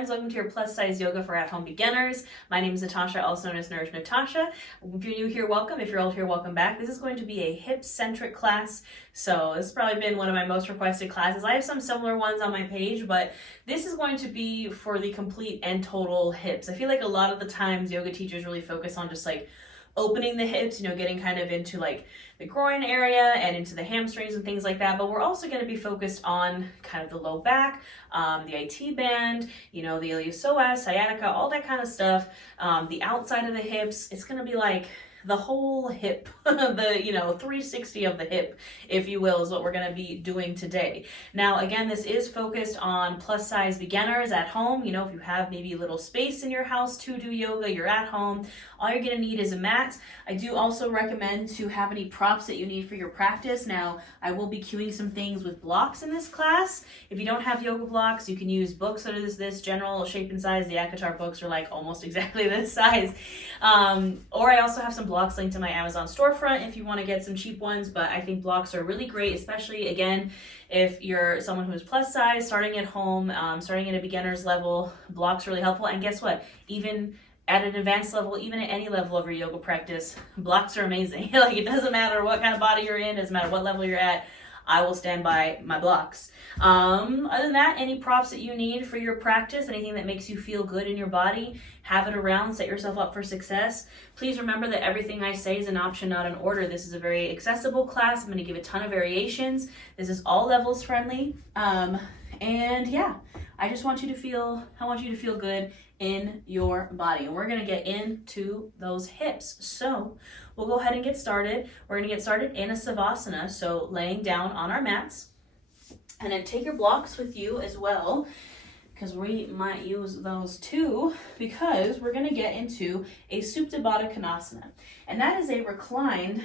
friends. Welcome to your plus size yoga for at-home beginners. My name is Natasha, also known as Nourish Natasha. If you're new here, welcome. If you're old here, welcome back. This is going to be a hip-centric class. So this has probably been one of my most requested classes. I have some similar ones on my page, but this is going to be for the complete and total hips. I feel like a lot of the times yoga teachers really focus on just like opening the hips, getting kind of into like the groin area and into the hamstrings and things like that. But we're also going to be focused on kind of the low back, the IT band, the iliopsoas, sciatica, all that kind of stuff. The outside of the hips, it's going to be like the whole hip, the 360 of the hip, if you will, is what we're going to be doing today. Now, again, this is focused on plus size beginners at home. If you have maybe a little space in your house to do yoga, you're at home, all you're going to need is a mat. I do also recommend to have any props that you need for your practice. Now, I will be cueing some things with blocks in this class. If you don't have yoga blocks, you can use books that are this general shape and size. The Akatar books are like almost exactly this size. Or I also have some blocks linked to my Amazon storefront if you want to get some cheap ones, but I think blocks are really great, especially again if you're someone who's plus size, starting at home, starting at a beginner's level. Blocks are really helpful. And guess what, even at an advanced level, even at any level of your yoga practice, blocks are amazing. Like, it doesn't matter what kind of body you're in, doesn't matter what level you're at, I will stand by my blocks. Other than that, any props that you need for your practice, anything that makes you feel good in your body, have it around, set yourself up for success. Please remember that everything I say is an option, not an order. This is a very accessible class. I'm going to give a ton of variations. This is all levels friendly. And yeah, I want you to feel good in your body. And we're going to get into those hips. So we'll go ahead and get started. We're going to get started in a Savasana, so laying down on our mats. And then take your blocks with you as well, because we might use those too, because we're going to get into a Supta Baddha Konasana. And that is a reclined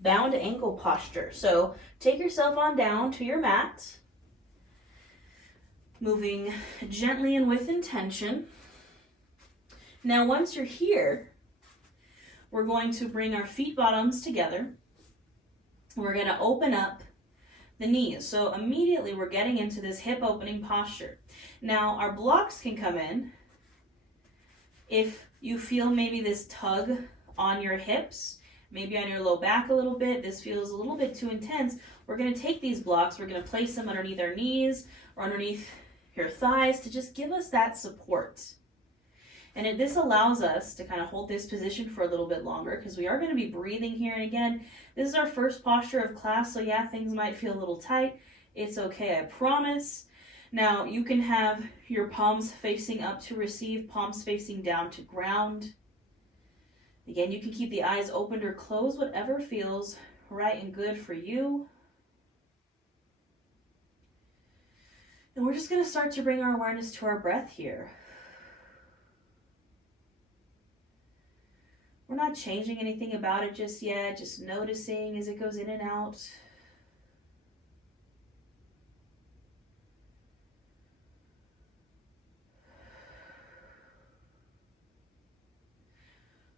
bound ankle posture. So take yourself on down to your mat, moving gently and with intention. Now, once you're here, we're going to bring our feet bottoms together. We're going to open up the knees. So immediately we're getting into this hip opening posture. Now, our blocks can come in if you feel maybe this tug on your hips, maybe on your low back a little bit. This feels a little bit too intense. We're going to take these blocks, we're going to place them underneath our knees or underneath your thighs to just give us that support. And this allows us to kind of hold this position for a little bit longer, because we are going to be breathing here. And again, this is our first posture of class, so yeah, things might feel a little tight. It's okay, I promise. Now, you can have your palms facing up to receive, palms facing down to ground. Again, you can keep the eyes open or closed, whatever feels right and good for you. And we're just going to start to bring our awareness to our breath here. We're not changing anything about it just yet, just noticing as it goes in and out.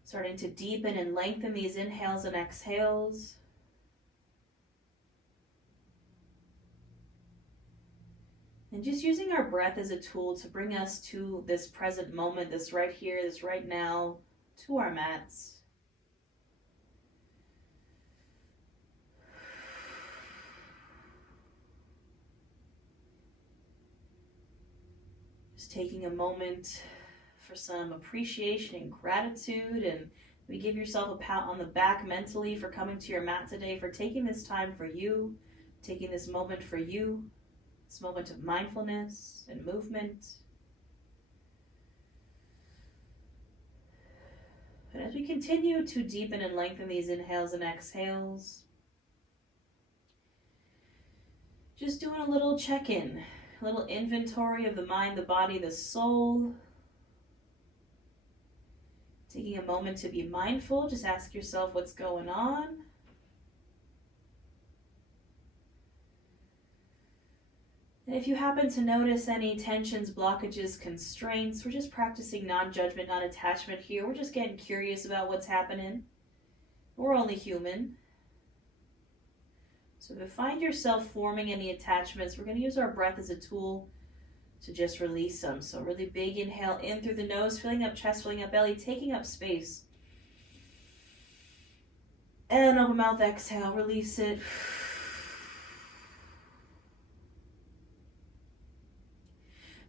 Starting to deepen and lengthen these inhales and exhales. And just using our breath as a tool to bring us to this present moment, this right here, this right now, to our mats. Just taking a moment for some appreciation and gratitude, and maybe give yourself a pat on the back mentally for coming to your mat today, for taking this time for you, taking this moment for you, this moment of mindfulness and movement. And as we continue to deepen and lengthen these inhales and exhales, just doing a little check-in, a little inventory of the mind, the body, the soul. Taking a moment to be mindful, just ask yourself what's going on. And if you happen to notice any tensions, blockages, constraints, we're just practicing non-judgment, non-attachment here. We're just getting curious about what's happening. We're only human. So if you find yourself forming any attachments, we're going to use our breath as a tool to just release them. So really big inhale in through the nose, filling up chest, filling up belly, taking up space. And open mouth, exhale, release it.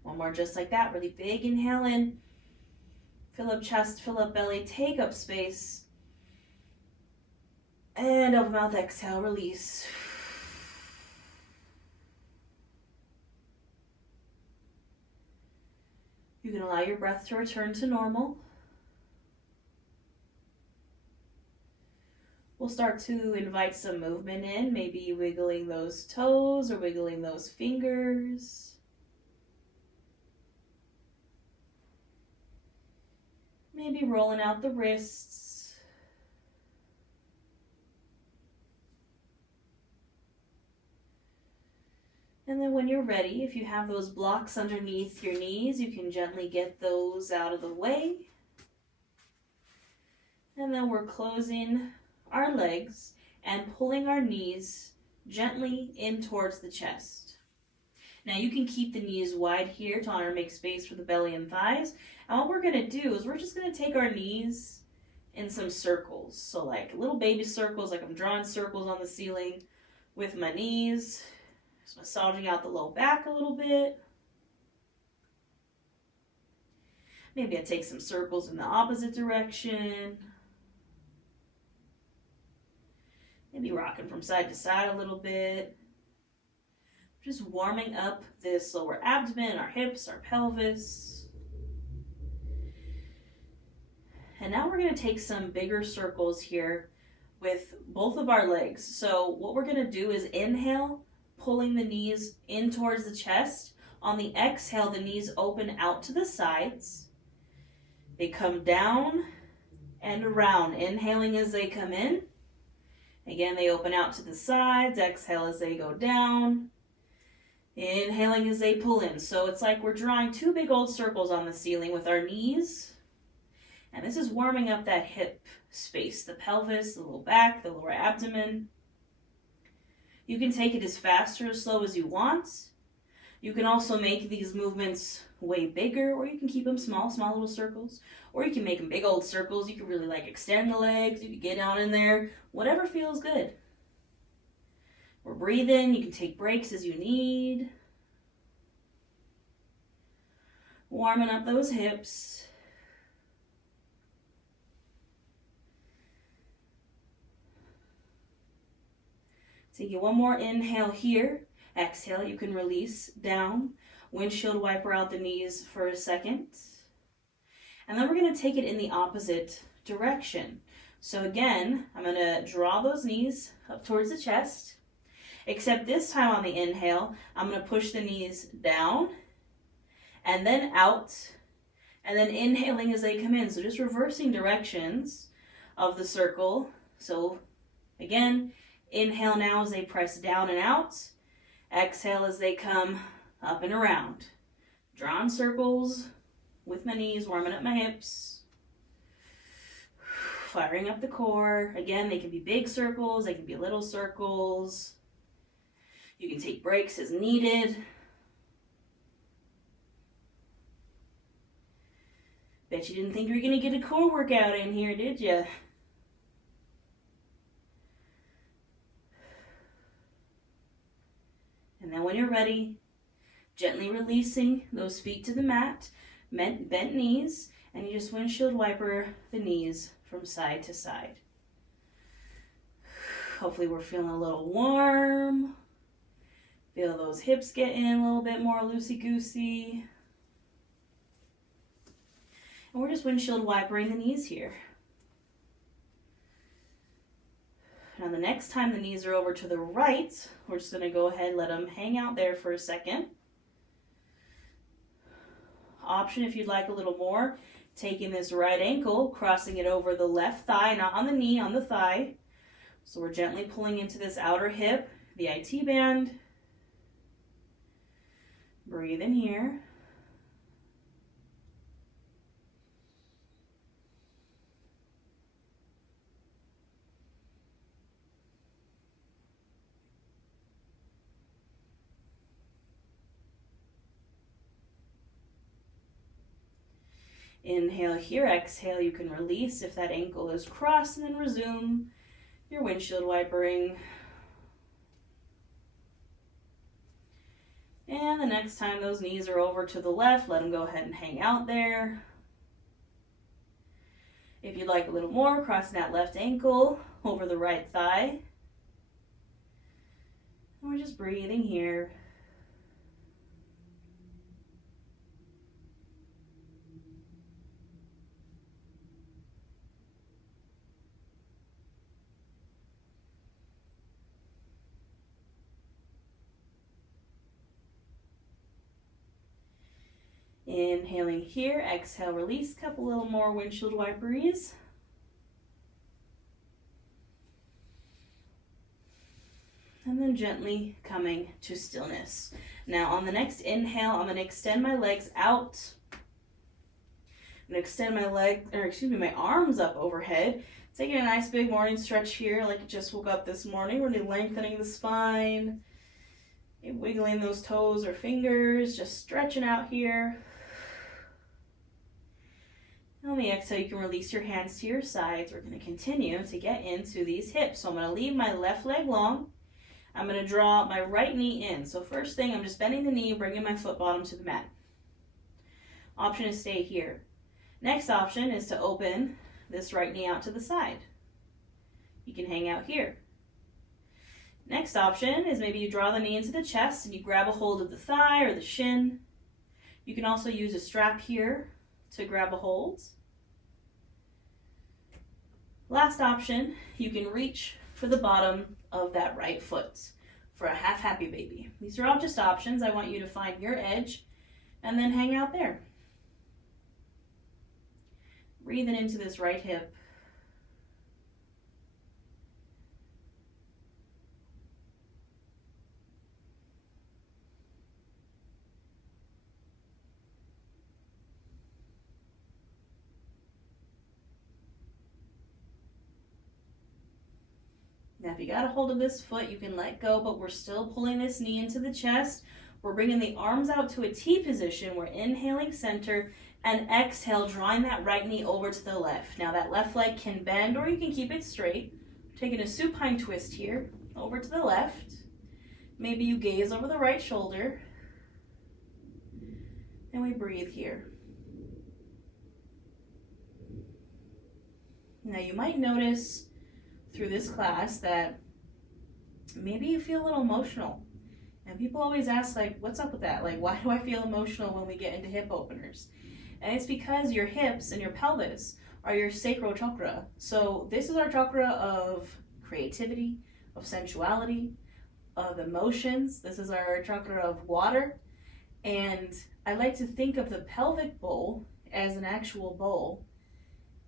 One more just like that, really big inhale in. Fill up chest, fill up belly, take up space. And open mouth, exhale, release. You can allow your breath to return to normal. We'll start to invite some movement in, maybe wiggling those toes or wiggling those fingers. Maybe rolling out the wrists. And then when you're ready, if you have those blocks underneath your knees, you can gently get those out of the way. And then we're closing our legs and pulling our knees gently in towards the chest. Now you can keep the knees wide here to honor and make space for the belly and thighs. And what we're going to do is we're just going to take our knees in some circles. So like little baby circles, like I'm drawing circles on the ceiling with my knees. Just massaging out the low back a little bit. Maybe I take some circles in the opposite direction. Maybe rocking from side to side a little bit. Just warming up this lower abdomen, our hips, our pelvis. And now we're going to take some bigger circles here with both of our legs. So what we're going to do is inhale, pulling the knees in towards the chest. On the exhale, the knees open out to the sides. They come down and around, inhaling as they come in. Again, they open out to the sides, exhale as they go down, inhaling as they pull in. So it's like we're drawing two big old circles on the ceiling with our knees. And this is warming up that hip space, the pelvis, the low back, the lower abdomen. You can take it as fast or as slow as you want. You can also make these movements way bigger, or you can keep them small little circles, or you can make them big old circles. You can really like extend the legs, you can get down in there, whatever feels good. We're breathing, you can take breaks as you need. Warming up those hips. Take one more inhale here. Exhale, you can release down. Windshield wiper out the knees for a second. And then we're going to take it in the opposite direction. So again, I'm going to draw those knees up towards the chest. Except this time on the inhale, I'm going to push the knees down and then out. And then inhaling as they come in. So just reversing directions of the circle. So again, inhale now as they press down and out. Exhale as they come up and around. Drawing circles with my knees, warming up my hips. Firing up the core. Again, they can be big circles, they can be little circles. You can take breaks as needed. Bet you didn't think you were going to get a core workout in here, did you? And then when you're ready, gently releasing those feet to the mat, bent knees, and you just windshield wiper the knees from side to side. Hopefully we're feeling a little warm. Feel those hips get in a little bit more loosey-goosey. And we're just windshield wipering the knees here. Now the next time the knees are over to the right, we're just going to go ahead and let them hang out there for a second. Option if you'd like a little more, taking this right ankle, crossing it over the left thigh, not on the knee, on the thigh. So we're gently pulling into this outer hip, the IT band. Breathe in here. Inhale here, exhale, you can release if that ankle is crossed, and then resume your windshield wipering. And the next time those knees are over to the left, let them go ahead and hang out there. If you'd like a little more, cross that left ankle over the right thigh. And we're just breathing here. Inhaling here, exhale, release, couple little more windshield wiperies. And then gently coming to stillness. Now on the next inhale, I'm gonna extend my legs out. I'm gonna extend my arms up overhead. Taking a nice big morning stretch here, like you just woke up this morning. Really lengthening the spine, wiggling those toes or fingers, just stretching out here. On the exhale, you can release your hands to your sides. We're going to continue to get into these hips. So I'm going to leave my left leg long. I'm going to draw my right knee in. So first thing, I'm just bending the knee, bringing my foot bottom to the mat. Option is stay here. Next option is to open this right knee out to the side. You can hang out here. Next option is maybe you draw the knee into the chest and you grab a hold of the thigh or the shin. You can also use a strap here to grab a hold. Last option, you can reach for the bottom of that right foot for a half happy baby. These are all just options. I want you to find your edge and then hang out there. Breathing into this right hip. Now, if you got a hold of this foot, you can let go, but we're still pulling this knee into the chest. We're bringing the arms out to a T position. We're inhaling center and exhale, drawing that right knee over to the left. Now, that left leg can bend or you can keep it straight. Taking a supine twist here, over to the left. Maybe you gaze over the right shoulder. And we breathe here. Now, you might notice through this class that maybe you feel a little emotional. And people always ask, like, what's up with that? Like, why do I feel emotional when we get into hip openers? And it's because your hips and your pelvis are your sacral chakra. So this is our chakra of creativity, of sensuality, of emotions. This is our chakra of water. And I like to think of the pelvic bowl as an actual bowl.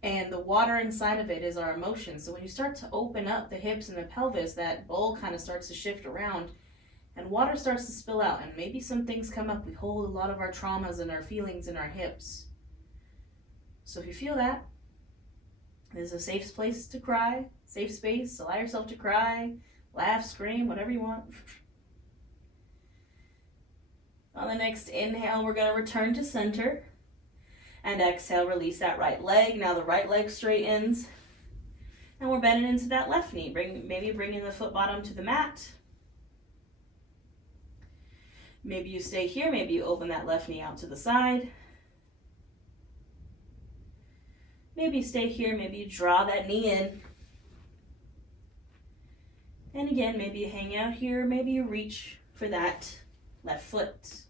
And the water inside of it is our emotions. So when you start to open up the hips and the pelvis, that bowl kind of starts to shift around and water starts to spill out. And maybe some things come up. We hold a lot of our traumas and our feelings in our hips. So if you feel that, this is a safe place to cry, safe space. Allow yourself to cry, laugh, scream, whatever you want. On the next inhale, we're going to return to center. And exhale, release that right leg. Now the right leg straightens. And we're bending into that left knee. Maybe bringing the foot bottom to the mat. Maybe you stay here. Maybe you open that left knee out to the side. Maybe you stay here. Maybe you draw that knee in. And again, maybe you hang out here. Maybe you reach for that left foot.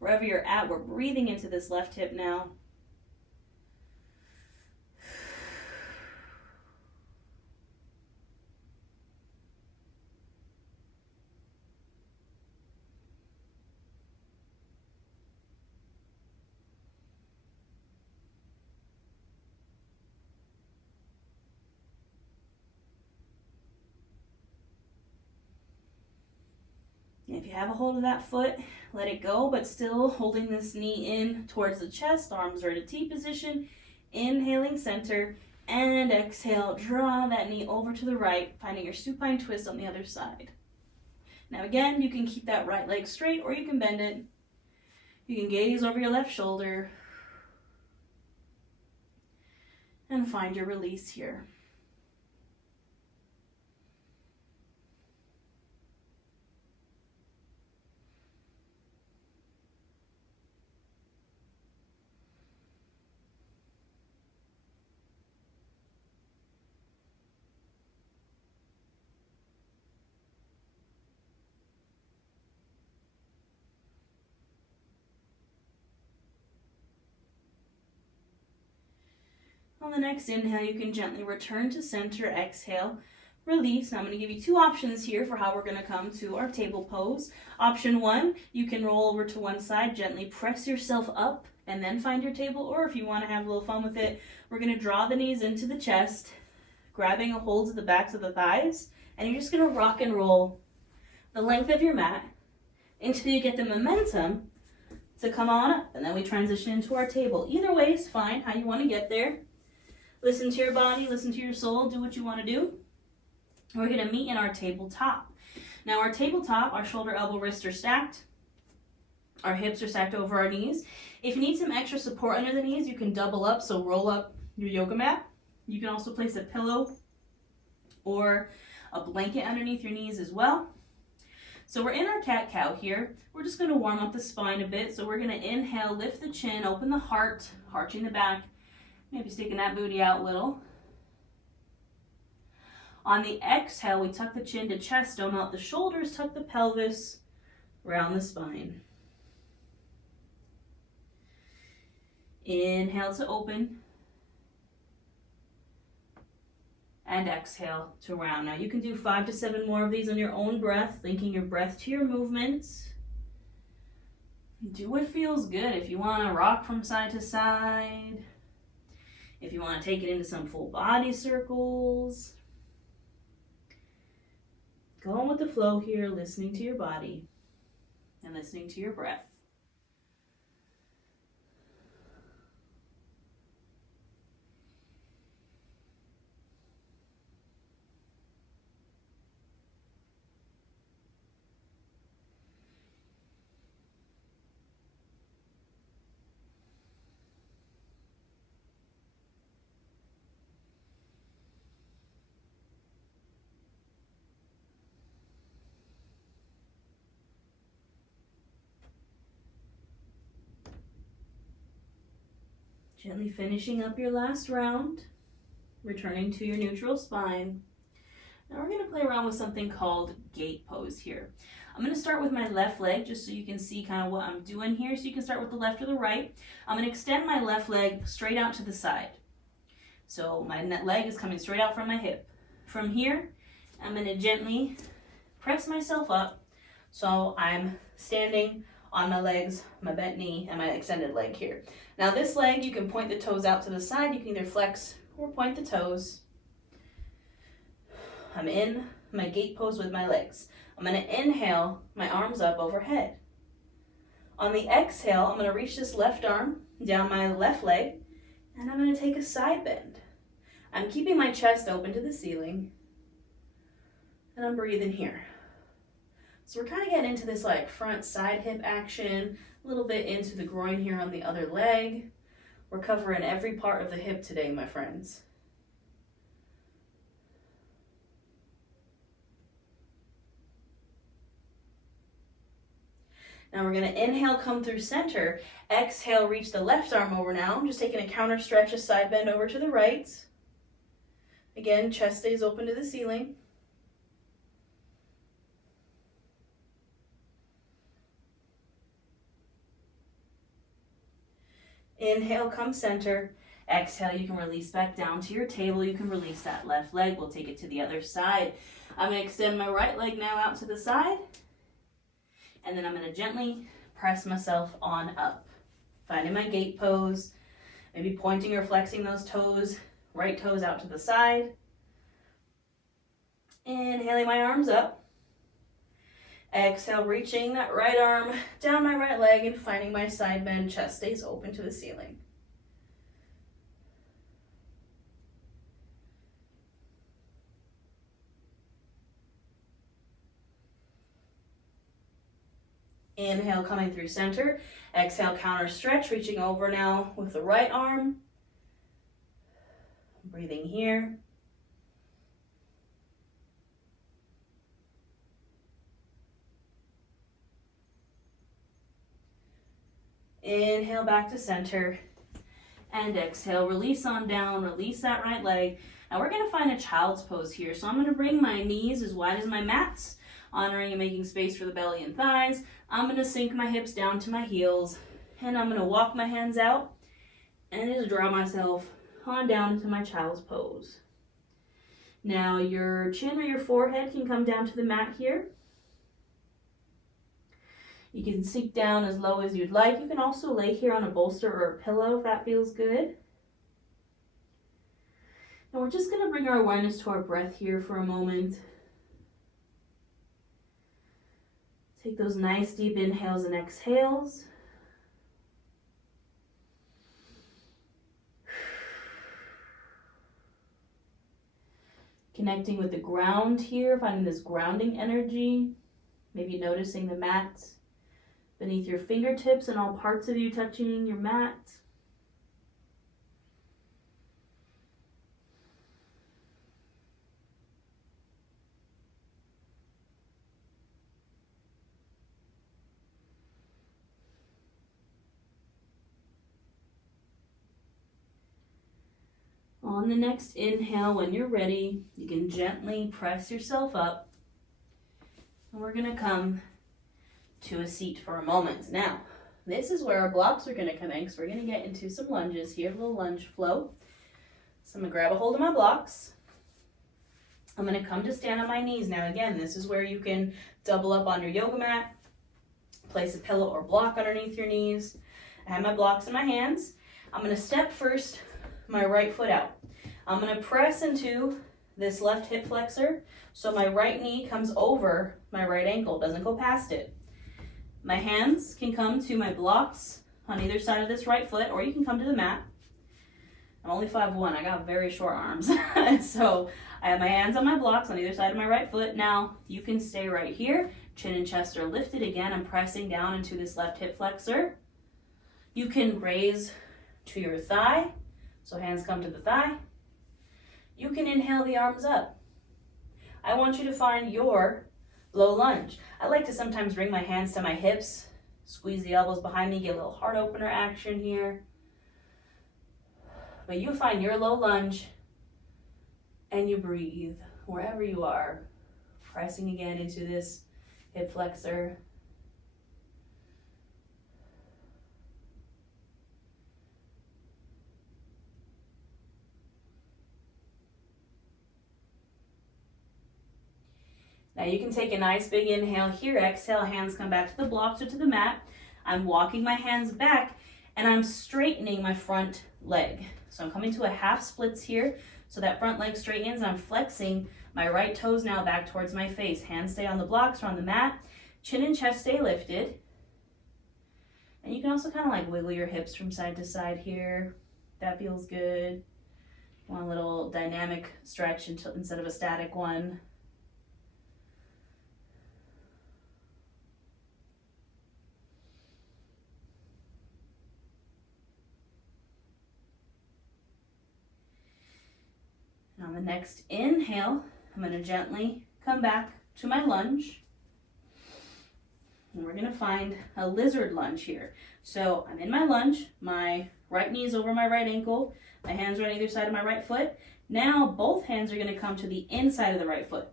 Wherever you're at, we're breathing into this left hip now. If you have a hold of that foot, let it go, but still holding this knee in towards the chest, arms are in a T position, inhaling center, and exhale, draw that knee over to the right, finding your supine twist on the other side. Now again, you can keep that right leg straight or you can bend it. You can gaze over your left shoulder. And find your release here. On the next inhale, you can gently return to center. Exhale, release. Now I'm going to give you two options here for how we're going to come to our table pose. Option one, you can roll over to one side, gently press yourself up, and then find your table. Or if you want to have a little fun with it, we're going to draw the knees into the chest, grabbing a hold of the backs of the thighs, and you're just going to rock and roll the length of your mat until you get the momentum to come on up. And then we transition into our table. Either way is fine, how you want to get there. Listen to your body, listen to your soul, do what you want to do. We're going to meet in our tabletop. Now our tabletop, our shoulder, elbow, wrists are stacked. Our hips are stacked over our knees. If you need some extra support under the knees, you can double up, so roll up your yoga mat. You can also place a pillow or a blanket underneath your knees as well. So we're in our cat-cow here. We're just going to warm up the spine a bit. So we're going to inhale, lift the chin, open the heart, arching the back. Maybe sticking that booty out a little. On the exhale, we tuck the chin to chest, dome out the shoulders, tuck the pelvis, round the spine. Inhale to open. And exhale to round. Now you can do 5 to 7 more of these on your own breath, linking your breath to your movements. Do what feels good. If you want to rock from side to side, if you want to take it into some full body circles, go on with the flow here, listening to your body and listening to your breath. Gently finishing up your last round, returning to your neutral spine. Now we're going to play around with something called gate pose here. I'm going to start with my left leg just so you can see kind of what I'm doing here. So you can start with the left or the right. I'm going to extend my left leg straight out to the side. So my leg is coming straight out from my hip. From here, I'm going to gently press myself up so I'm standing on my legs, my bent knee, and my extended leg here. Now this leg, you can point the toes out to the side. You can either flex or point the toes. I'm in my gate pose with my legs. I'm going to inhale, my arms up overhead. On the exhale, I'm going to reach this left arm down my left leg, and I'm going to take a side bend. I'm keeping my chest open to the ceiling, and I'm breathing here. So we're kind of getting into this like front side hip action, a little bit into the groin here on the other leg. We're covering every part of the hip today, my friends. Now we're going to inhale, come through center. Exhale, reach the left arm over now. I'm just taking a counter stretch, a side bend over to the right. Again, chest stays open to the ceiling. Inhale, come center. Exhale, you can release back down to your table. You can release that left leg. We'll take it to the other side. I'm going to extend my right leg now out to the side. And then I'm going to gently press myself on up. Finding my gate pose. Maybe pointing or flexing those toes. Right toes out to the side. Inhaling my arms up. Exhale, reaching that right arm down my right leg and finding my side bend. Chest stays open to the ceiling. Inhale, coming through center. Exhale, counter stretch, reaching over now with the right arm. Breathing here. Inhale back to center. And exhale, release on down, release that right leg. Now we're gonna find a child's pose here. So I'm gonna bring my knees as wide as my mats, honoring and making space for the belly and thighs. I'm gonna sink my hips down to my heels, and I'm gonna walk my hands out and just draw myself on down into my child's pose. Now your chin or your forehead can come down to the mat here. You can sink down as low as you'd like. You can also lay here on a bolster or a pillow if that feels good. And we're just going to bring our awareness to our breath here for a moment. Take those nice deep inhales and exhales. Connecting with the ground here, finding this grounding energy. Maybe noticing the mat beneath your fingertips and all parts of you touching your mat. On the next inhale, when you're ready, you can gently press yourself up. And we're going to come to a seat for a moment. Now, this is where our blocks are going to come in, because we're going to get into some lunges here, a little lunge flow. So I'm going to grab a hold of my blocks. I'm going to come to stand on my knees. Now again, this is where you can double up on your yoga mat, place a pillow or block underneath your knees. I have my blocks in my hands. I'm going to step first my right foot out. I'm going to press into this left hip flexor so my right knee comes over my right ankle, doesn't go past it. My hands can come to my blocks on either side of this right foot, or you can come to the mat. I'm only 5'1", I got very short arms. So I have my hands on my blocks on either side of my right foot. Now you can stay right here. Chin and chest are lifted. Again, I'm pressing down into this left hip flexor. You can raise to your thigh. So hands come to the thigh. You can inhale the arms up. I want you to find your low lunge. I like to sometimes bring my hands to my hips, squeeze the elbows behind me, get a little heart opener action here. But you find your low lunge and you breathe wherever you are, pressing again into this hip flexor. Now you can take a nice big inhale here. Exhale, hands come back to the blocks or to the mat. I'm walking my hands back and I'm straightening my front leg. So I'm coming to a half splits here. So that front leg straightens. I'm flexing my right toes now back towards my face. Hands stay on the blocks or on the mat. Chin and chest stay lifted. And you can also kind of like wiggle your hips from side to side here. That feels good. Want a little dynamic stretch instead of a static one. On the next inhale, I'm going to gently come back to my lunge. And we're going to find a lizard lunge here. So I'm in my lunge, my right knee is over my right ankle, my hands are on either side of my right foot. Now both hands are going to come to the inside of the right foot.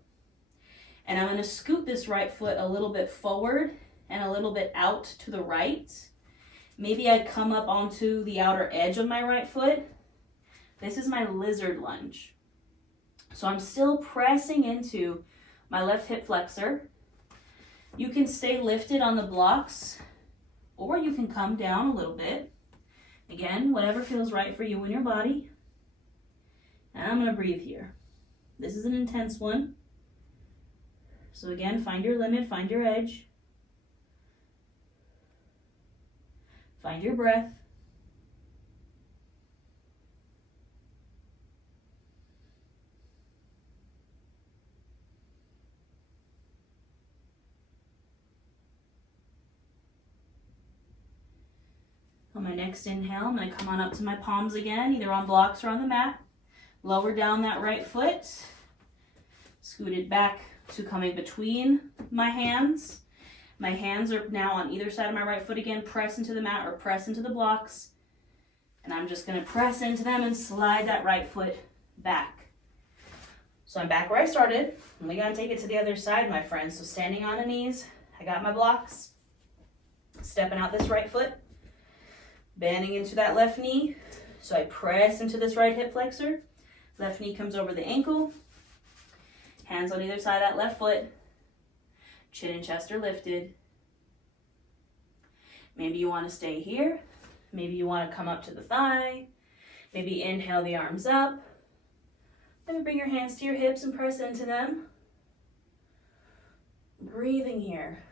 And I'm going to scoot this right foot a little bit forward and a little bit out to the right. Maybe I come up onto the outer edge of my right foot. This is my lizard lunge. So I'm still pressing into my left hip flexor. You can stay lifted on the blocks, or you can come down a little bit. Again, whatever feels right for you in your body. And I'm going to breathe here. This is an intense one. So again, find your limit, find your edge. Find your breath. On my next inhale, I'm going to come on up to my palms again, either on blocks or on the mat. Lower down that right foot. Scoot it back to coming between my hands. My hands are now on either side of my right foot again. Press into the mat or press into the blocks. And I'm just going to press into them and slide that right foot back. So I'm back where I started. I'm going to take it to the other side, my friends. So standing on the knees, I got my blocks. Stepping out this right foot. Bending into that left knee. So I press into this right hip flexor. Left knee comes over the ankle. Hands on either side of that left foot. Chin and chest are lifted. Maybe you want to stay here. Maybe you want to come up to the thigh. Maybe inhale the arms up. Then bring your hands to your hips and press into them. Breathing here.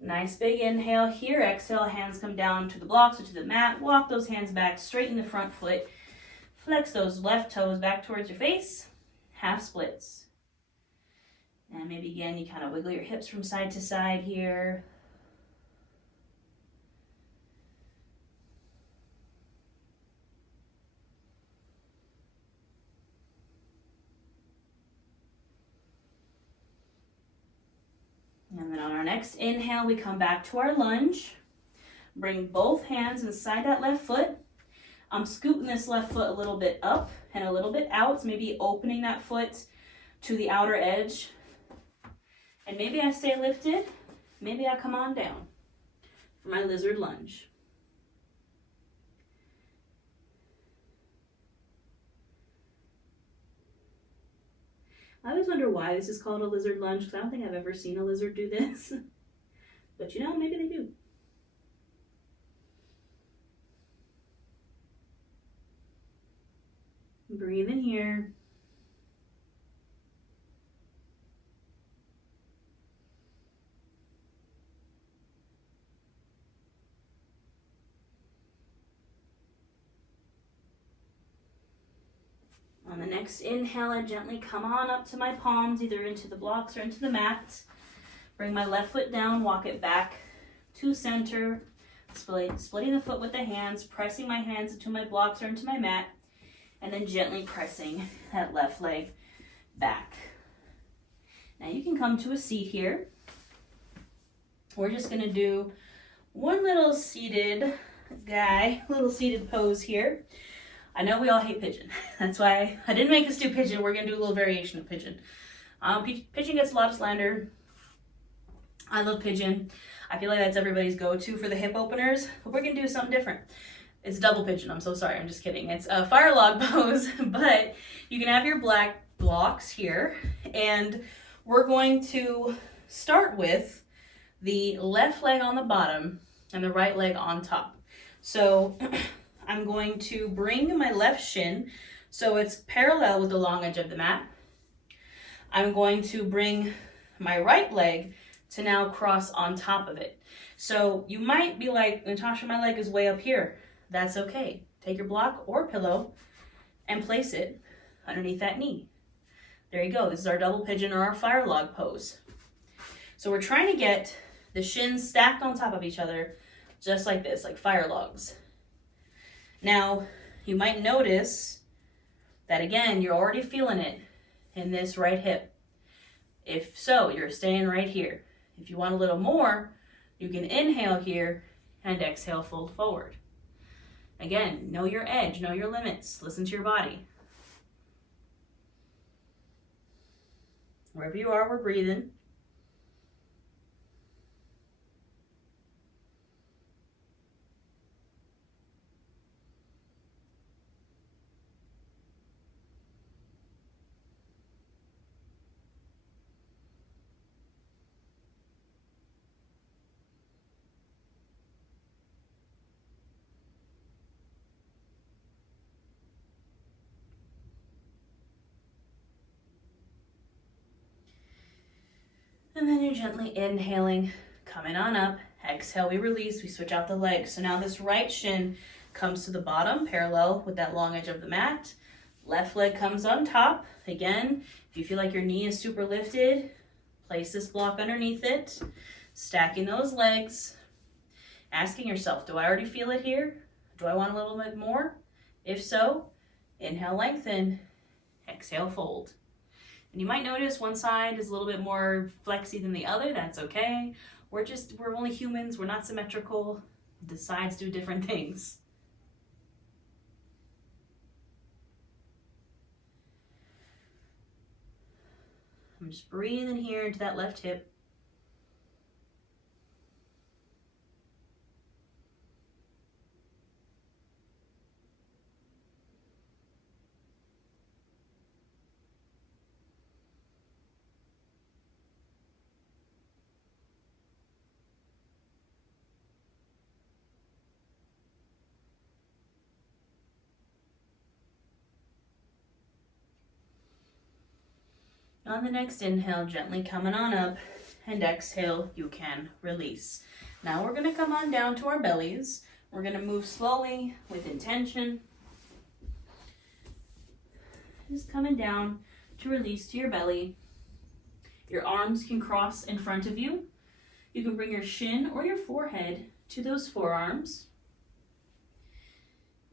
Nice big inhale here. Exhale, hands come down to the blocks or to the mat. Walk those hands back, straighten the front foot. Flex those left toes back towards your face. Half splits. And maybe again, you kind of wiggle your hips from side to side here. And then on our next inhale, we come back to our lunge. Bring both hands inside that left foot. I'm scooting this left foot a little bit up and a little bit out. So maybe opening that foot to the outer edge. And maybe I stay lifted. Maybe I come on down for my lizard lunge. I always wonder why this is called a lizard lunge, because I don't think I've ever seen a lizard do this. But you know, maybe they do. Breathe in here. On the next inhale, I gently come on up to my palms, either into the blocks or into the mat. Bring my left foot down, walk it back to center, splitting the foot with the hands, pressing my hands into my blocks or into my mat, and then gently pressing that left leg back. Now you can come to a seat here. We're just gonna do one little seated pose here. I know we all hate pigeon. That's why I didn't make us do pigeon. We're going to do a little variation of pigeon. Pigeon gets a lot of slander. I love pigeon. I feel like that's everybody's go-to for the hip openers. But we're going to do something different. It's double pigeon. I'm so sorry. I'm just kidding. It's a fire log pose. But you can have your black blocks here. And we're going to start with the left leg on the bottom and the right leg on top. So I'm going to bring my left shin so it's parallel with the long edge of the mat. I'm going to bring my right leg to now cross on top of it. So you might be like, Natasha, my leg is way up here. That's okay. Take your block or pillow and place it underneath that knee. There you go. This is our double pigeon or our fire log pose. So we're trying to get the shins stacked on top of each other, just like this, like fire logs. Now, you might notice that again, you're already feeling it in this right hip. If so, you're staying right here. If you want a little more, you can inhale here and exhale, fold forward. Again, know your edge, know your limits, listen to your body. Wherever you are, we're breathing. And then you're gently inhaling, coming on up. Exhale, we release, we switch out the legs. So now this right shin comes to the bottom, parallel with that long edge of the mat. Left leg comes on top. Again, if you feel like your knee is super lifted, place this block underneath it, stacking those legs, asking yourself, do I already feel it here? Do I want a little bit more? If so, inhale, lengthen, exhale, fold. And you might notice one side is a little bit more flexy than the other. That's okay. We're only humans. We're not symmetrical. The sides do different things. I'm just breathing here into that left hip. On the next inhale, gently coming on up, and exhale, you can release. Now we're going to come on down to our bellies. We're going to move slowly with intention. Just coming down to release to your belly. Your arms can cross in front of you. You can bring your shin or your forehead to those forearms.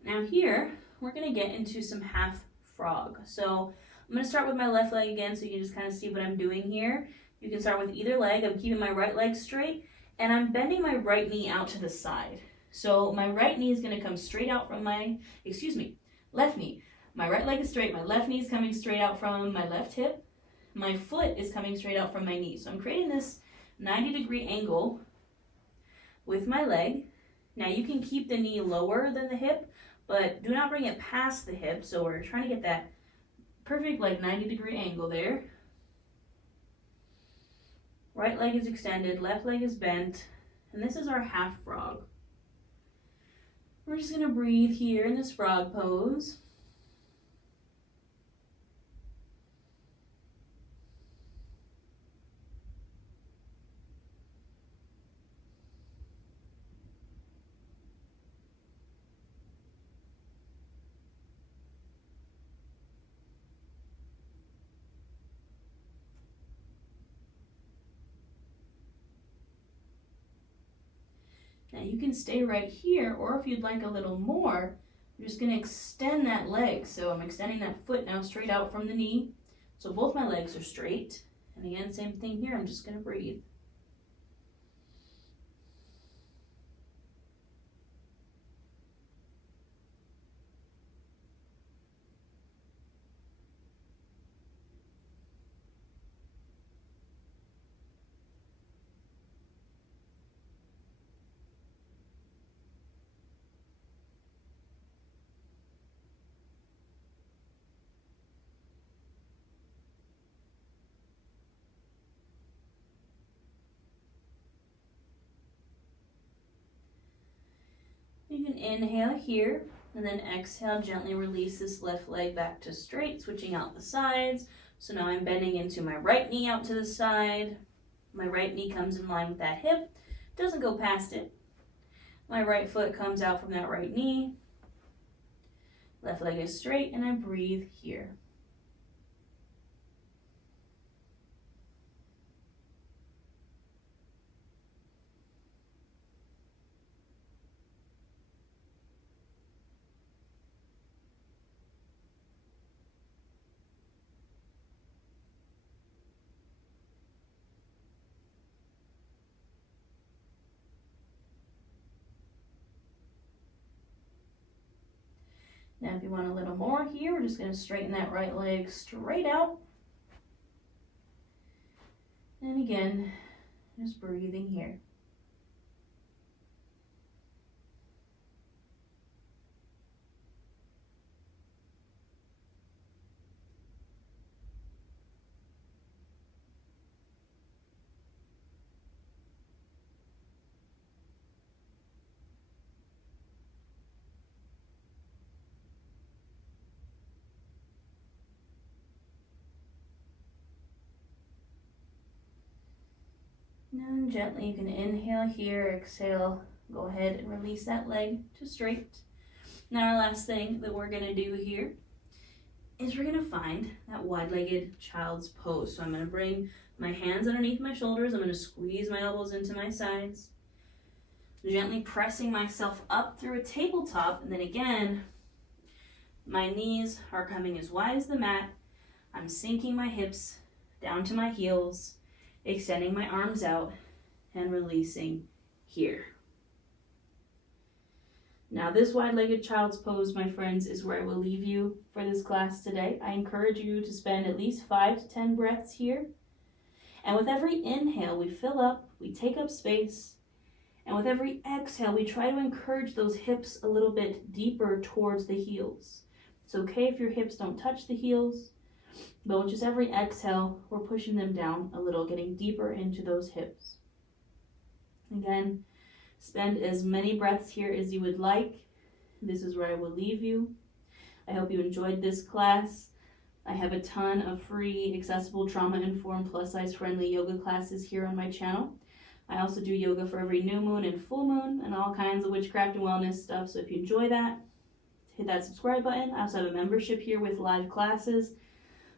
Now here, we're going to get into some half frog. So I'm going to start with my left leg again so you can just kind of see what I'm doing here. You can start with either leg. I'm keeping my right leg straight and I'm bending my right knee out to the side. So my right knee is going to come straight out from my, left knee. My right leg is straight, my left knee is coming straight out from my left hip. My foot is coming straight out from my knee. So I'm creating this 90-degree angle with my leg. Now you can keep the knee lower than the hip, but do not bring it past the hip. So we're trying to get that perfect 90-degree angle there. Right leg is extended, left leg is bent, and this is our half frog. We're just going to breathe here in this frog pose. Now you can stay right here, or if you'd like a little more, I'm just going to extend that leg. So I'm extending that foot now straight out from the knee. So both my legs are straight. And again, same thing here. I'm just going to breathe. You can inhale here and then exhale, gently release this left leg back to straight, switching out the sides. So now I'm bending into my right knee out to the side. My right knee comes in line with that hip, doesn't go past it. My right foot comes out from that right knee. Left leg is straight and I breathe here. Now if you want a little more here, we're just going to straighten that right leg straight out. And again, just breathing here. And gently you can inhale here, exhale, go ahead and release that leg to straight. Now our last thing that we're going to do here is we're gonna find that wide-legged child's pose. So I'm gonna bring my hands underneath my shoulders. I'm gonna squeeze my elbows into my sides, gently pressing myself up through a tabletop. And then again, my knees are coming as wide as the mat. I'm sinking my hips down to my heels, extending my arms out and releasing here. Now this wide-legged child's pose, my friends, is where I will leave you for this class today. I encourage you to spend at least 5 to 10 breaths here. And with every inhale, we fill up, we take up space. And with every exhale, we try to encourage those hips a little bit deeper towards the heels. It's okay if your hips don't touch the heels, but with just every exhale, we're pushing them down a little, getting deeper into those hips. Again, spend as many breaths here as you would like. This is where I will leave you. I hope you enjoyed this class. I have a ton of free, accessible, trauma-informed, plus-size friendly yoga classes here on my channel. I also do yoga for every new moon and full moon and all kinds of witchcraft and wellness stuff. So if you enjoy that, hit that subscribe button. I also have a membership here with live classes,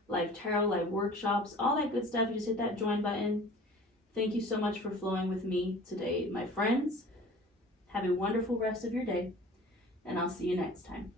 live tarot, live workshops, all that good stuff. You just hit that join button. Thank you so much for flowing with me today, my friends. Have a wonderful rest of your day, and I'll see you next time.